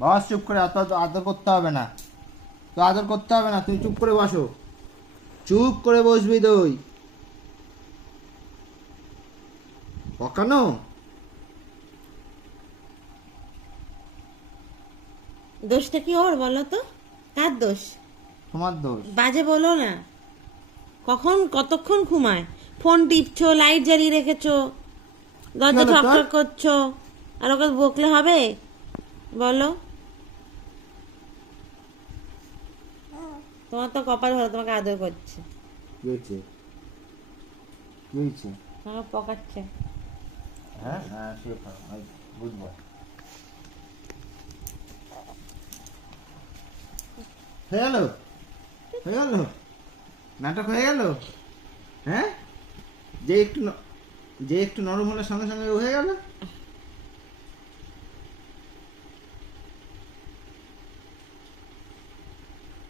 বস চুপ করে, অত আদর করতে হবে না, তো আদর করতে হবে না, তুই চুপ করে বসো, চুপ করে বসবি তুই। পকানো দোষটা কি ওর বলো তো? কার দোষ? তোমার দোষ। বাজে বলো না। কতক্ষণ ঘুমায়? ফোন টিপছো, লাইট জ্বালিয়ে রেখেছো, দরজা হলো তোর? ঠকঠক করছো, আর ওকে বকলে হবে? বলো। তোমার তো কপাল ভালো, তোমাকে আদর করছে, কি হয়েছে? কি হয়েছে? তোমাকে পকাচ্ছে। হ্যাঁ হ্যাঁ, শুয়ে পড়ো, আমি বুঝবো। হয়ে গেল, হয়ে গেল, নাটক হয়ে গেল। হ্যাঁ, যে একটু নরম হলে সঙ্গে সঙ্গে হয়ে গেল।